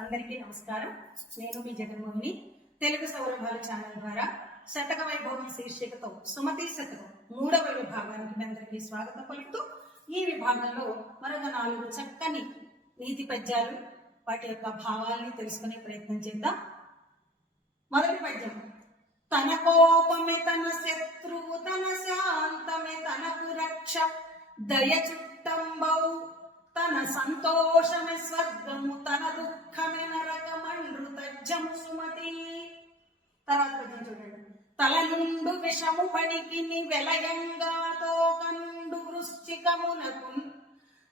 అందరికీ నమస్కారం. నేను మీ జగన్మోహిని. తెలుగు సౌరభాలు ఛానల్ ద్వారా శతక వైభవం శీర్షికతో సుమతి శతకం 3వ విభాగానికి మీ అందరికీ స్వాగతం పలుకుతూ ఈ విభాగంలో మరొక 4 చక్కని నీతి పద్యాలు వాటి యొక్క భావాల్ని తెలుసుకునే ప్రయత్నం చేద్దాం. మొదటి పద్యం. తన కోపమే తన శత్రువు, తన శాంతమే తనకు రక్ష, దయ చుట్టంబౌ, తన సంతోషమే స్వర్గము, తన దుఃఖమే నరకమండ్రు తజ్జము సుమతి. తర్వాత పద్యం చూడండి. తల నుండు విషము పడికి వెలయంగాతో కండు వృశ్చికమునకు,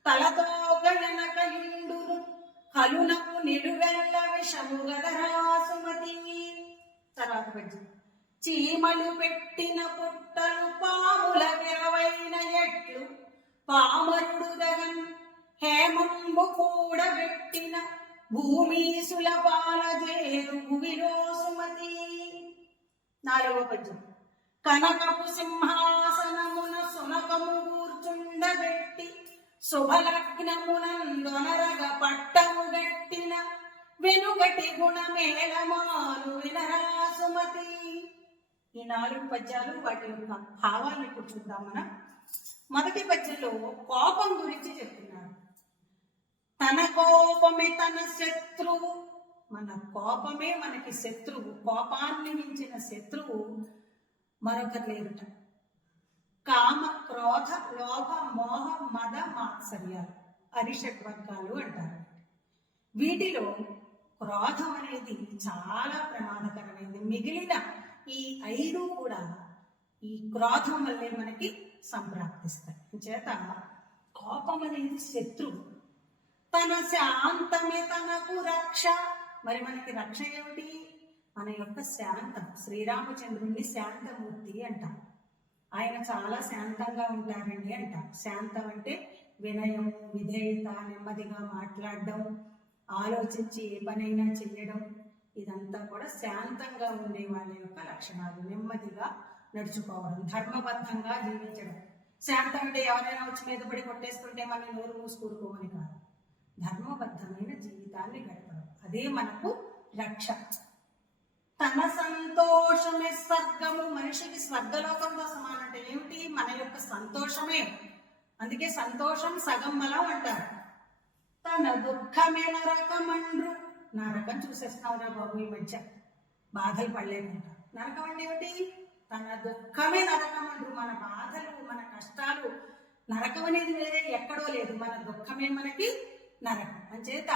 తలతో గయనకయుండును కలునకు నిలువెల్ల విషము గదరా సుమతి. తర్వాత పద్యం. చీమలు పెట్టిన పుట్టలు పాముల విరవైన ఎట్లు, పామరుడు దగన్ హేమంబు కూడబెట్టిన భూమీసుల పాలజేరు భువిలో సుమతి. 4వ పద్యం. కనకపు సింహాసనమున సునకము కూర్చుండబెట్టి, శుభలగ్నమునందొనరగ పట్టము గట్టిన వెనుకటి గుణమేళమాను వినరా సుమతి. ఈ 4 పద్యాలు వాటి యొక్క భావాన్ని ఇప్పుడు చూద్దాం మనం. మొదటి పద్యంలో కోపం గురించి చెప్తున్నారు. తన కోపమే తన శత్రువు. మన కోపమే మనకి శత్రువు. కోపాన్ని మించిన శత్రువు మరొకరు లేరుట. కామ, క్రోధ, లోభ, మోహ, మద, మాత్సర్యాలు అరిషడ్వర్గాలు అంటారు. వీటిలో క్రోధం అనేది చాలా ప్రమాదకరమైనది. మిగిలిన ఈ 5 కూడా ఈ క్రోధం వల్లే మనకి సంప్రాప్తిస్తాయి. చేత కోపం అనేది శత్రువు. తన శాంతమే తనకు రక్ష. మరి మనకి రక్ష ఏమిటి? మన యొక్క శాంతం. శ్రీరామచంద్రుణ్ణి శాంతమూర్తి అంటాం. ఆయన చాలా శాంతంగా ఉంటారండి అంటాం. శాంతం అంటే వినయం, విధేయత, నెమ్మదిగా మాట్లాడడం, ఆలోచించి ఏ పనైనా చెయ్యడం, ఇదంతా కూడా శాంతంగా ఉండే వాళ్ళ యొక్క లక్షణాలు. నెమ్మదిగా నడుచుకోవడం, ధర్మబద్ధంగా జీవించడం. శాంతం అంటే ఎవరైనా వచ్చి మీద పడి కొట్టేస్తుంటే మనం నోరు మూసుకూరుకోమని కాదు. ధర్మబద్ధమైన జీవితాన్ని గడపడం, అదే మనకు రక్ష. తన సంతోషమే స్వర్గము. మనిషికి స్వర్గలోకంతో సమానం. అంటే ఏమిటి? మన యొక్క సంతోషమే. అందుకే సంతోషం సగం బలం అంటారు. తన దుఃఖమే నరకమండ్రు. నరకం చూసేస్తున్నావురా బాబు ఈ మధ్య, బాధలు పడలేకుండా. నరకం అంటే ఏమిటి? తన దుఃఖమే నరకమండ్రు. మన బాధలు, మన కష్టాలు. నరకం అనేది వేరే ఎక్కడో లేదు. మన దుఃఖమే మనకి నరకం. అంచేత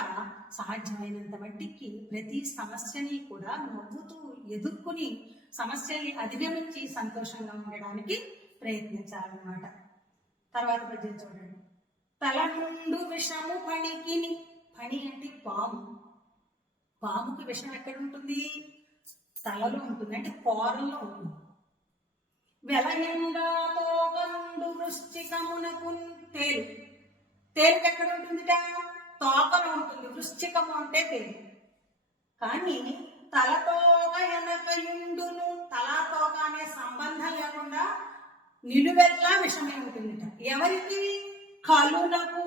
సాధ్యమైనంత మట్టికి ప్రతి సమస్యని కూడా నవ్వుతూ ఎదుర్కొని సమస్యని అధిగమించి సంతోషంగా ఉండడానికి ప్రయత్నించాలన్నమాట. తర్వాత పద్యం చూడండి. తల నుండు విషము పణికి. పణి అంటే పాము. పాముకి విషం ఎక్కడ ఉంటుంది? తలలో ఉంటుంది, అంటే కోరల్లో ఉంటుంది. వెలయంగా తోగనుండు వృశ్చికమునకు. తేలు. తేలుకి ఎక్కడ ఉంటుందిట? తోకలో ఉంటుంది. వృశ్చికము అంటే తేలు. కానీ తలతోక ఎనకయుండును. తలా తోక అనే సంబంధం లేకుండా నిలువెల్లా విషమే ఉంటుందిట. ఎవరికి? కలునకు.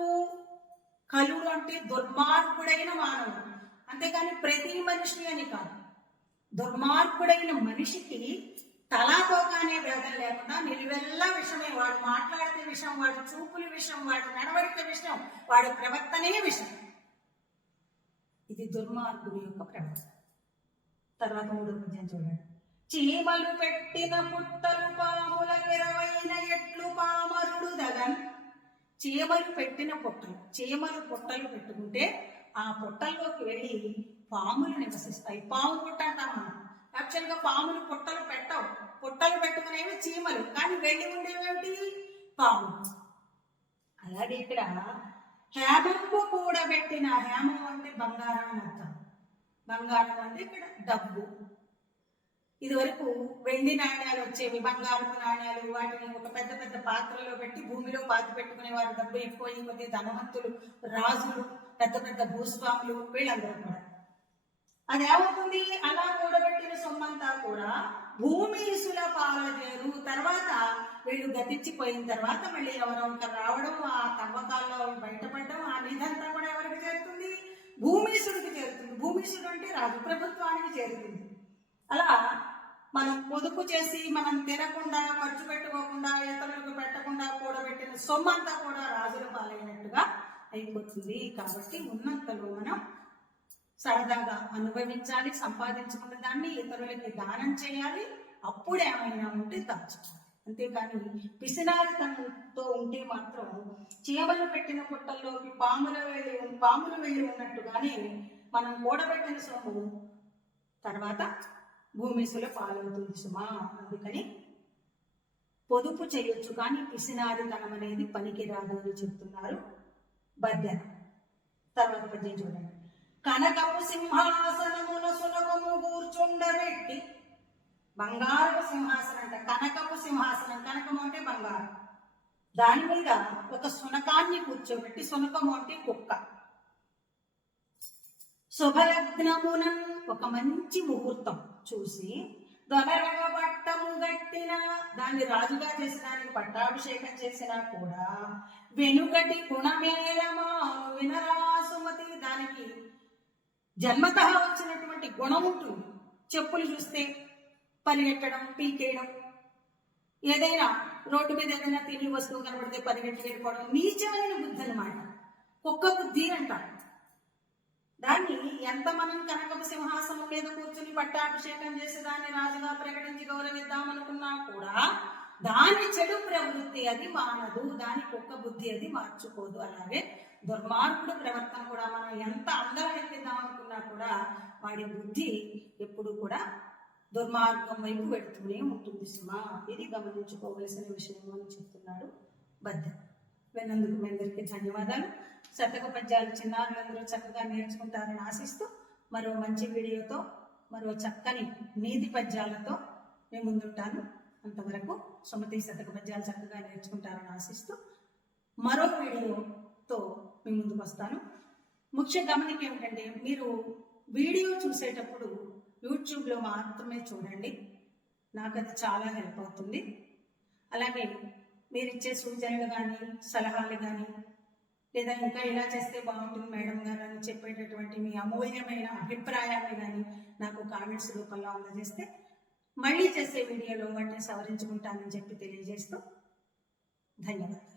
కలుడు అంటే దుర్మార్గుడైన మానవుడు. అంతేకాని ప్రతి మనిషి అని కాదు. దుర్మార్గుడైన మనిషికి తలాతోక అనే భేదం లేకుండా నిలువెల్లా విషమే. వాడు మాట్లాడితే విషం, వాడు చూపులు విషం, వాడి నడవడిక విషం, వాడి ప్రవర్తనే విషం. ఇది దుర్మార్గుడి యొక్క ప్రవర్తన. తర్వాత 3వ పద్యం చూడండి. చీమలు పెట్టిన పుట్టలు పాముల విరవైన ఎట్లు, పామరుడు దగన్. చీమలు పెట్టిన పుట్టలు. చీమలు పుట్టలు పెట్టుకుంటే ఆ పుట్టల్లోకి వెళ్ళి పాములు నివసిస్తాయి. పాము పుట్ట అంటాం మనం. యాక్చువల్గా పాములు పుట్టలు పెట్టవు. పుట్టలు పెట్టుకునేవి చీమలు, కానీ వెళ్ళి ఉండేవేమిటి? పాములు. అలాగే ఇక్కడ హేమంబు కూడబెట్టిన. హేమం అంటే బంగారం అని అర్థం. బంగారం అంటే ఇక్కడ డబ్బు. ఇది వరకు వెండి నాణ్యాలు వచ్చేవి, బంగారపు నాణ్యాలు. వాటిని ఒక పెద్ద పెద్ద పాత్రలో పెట్టి భూమిలో పాతి పెట్టుకునేవారు. డబ్బు ఎక్కువ కొద్ది ధనవంతులు, రాజులు, పెద్ద పెద్ద భూస్వాములు, వీళ్ళందరూ కూడా. అదేమవుతుంది? అలా కూడబెట్టిన సొమ్మంతా కూడా భూమీసుల పాలజేరు. తర్వాత వీళ్ళు గతించిపోయిన తర్వాత మళ్ళీ ఎవరో రావడం, ఆ తవ్వకాల్లో బయటపడడం, ఆ నిధంతా కూడా ఎవరికి చేరుతుంది? భూమీసుడికి చేరుతుంది. భూమిసుడు అంటే రాజు, ప్రభుత్వానికి చేరుతుంది. అలా మనం పొదుపు చేసి మనం తినకుండా, ఖర్చు పెట్టుకోకుండా, ఇతరులకు పెట్టకుండా కూడబెట్టిన సొమ్మంతా కూడా రాజుల పాలైనట్టుగా అయిపోతుంది. కాబట్టి ఉన్నంతలో మనం సరదాగా అనుభవించాలి, సంపాదించుకున్న దాన్ని ఇతరులకి దానం చేయాలి. అప్పుడేమైనా ఉంటే దాచుకోవాలి. అంతేకాని పిసినారితనంతో ఉంటే మాత్రం చీమలు పెట్టిన పుట్టల్లోకి పాములు వెళ్ళి ఉన్నట్టుగానే మనం కూడబెట్టిన సొమ్ము తర్వాత భూమిసుల పాలవుతుంది సుమా. అందుకని పొదుపు చేయొచ్చు కానీ పిసినారితనం అనేది పనికి రాదు అని చెప్తున్నారు బద్దెన. తర్వాత పద్యం చూడండి. కనకపు సింహాసనమున సునకము కూర్చుండబెట్టి, బంగారపు సింహాసనం అంట. కనకపు సింహాసనం, కనకము అంటే బంగారం, దాని మీద ఒక సునకాన్ని కూర్చోబెట్టి, సునకము అంటే కుక్క. శుభలగ్నమున ఒక మంచి ముహూర్తం చూసి, దొరగా పట్టము గట్టిన, దాన్ని రాజుగా చేసినానికి పట్టాభిషేకం చేసినా కూడా వెనుకటి గుణమేలమా వినరాసుమతి, దానికి జన్మతః వచ్చినటువంటి గుణం ఉంటుంది. చెప్పులు చూస్తే పరిగెట్టడం, పీకేయడం, ఏదైనా రోడ్డు మీద ఏదైనా తిని వస్తువు కనబడితే పరిగెట్టి వెళ్ళిపోవడం నీచమైన బుద్ధి అన్నమాట. కుక్క బుద్ధి అంటారు దాన్ని. ఎంత మనం కనకపు సింహాసనం మీద కూర్చుని పట్టాభిషేకం చేసి దాన్ని రాజుగా ప్రకటించి గౌరవిద్దామనుకున్నా కూడా దాని చెడు ప్రవృత్తి అది మానదు, దాని కుక్క బుద్ధి అది మార్చుకోదు. అలాగే దుర్మార్గుడు ప్రవర్తన కూడా మనం ఎంత అందరం ఎక్కిద్దామనుకున్నా కూడా వాడి బుద్ధి ఎప్పుడు కూడా దుర్మార్గం వైపు పెడుతూనే ఉంటుంది సుమా. ఇది గమనించుకోవలసిన విషయం అని చెప్తున్నాడు బద్దె. విన్నందుకు మీ అందరికీ ధన్యవాదాలు. శతక పద్యాలు చిన్నారులందరూ చక్కగా నేర్చుకుంటారని ఆశిస్తూ మరో మంచి వీడియోతో, మరో చక్కని నీతి పద్యాలతో మేము ముందుంటాను. అంతవరకు సుమతి శతక పద్యాలు చక్కగా నేర్చుకుంటారని ఆశిస్తూ మరో వీడియోతో మీ ముందుకు వస్తాను. ముఖ్య గమనిక ఏమిటంటే, మీరు వీడియో చూసేటప్పుడు యూట్యూబ్లో మాత్రమే చూడండి, నాకు అది చాలా హెల్ప్ అవుతుంది. అలాగే మీరు ఇచ్చే సూచనలు కానీ, సలహాలు కానీ, లేదా ఇంకా ఇలా చేస్తే బాగుంటుంది మేడం గారు అని చెప్పేటటువంటి మీ అమూల్యమైన అభిప్రాయాన్ని కానీ నాకు కామెంట్స్ రూపంలో అందజేస్తే మళ్ళీ చేసే వీడియోలో వాటిని సవరించుకుంటానని చెప్పి తెలియజేస్తూ ధన్యవాదాలు.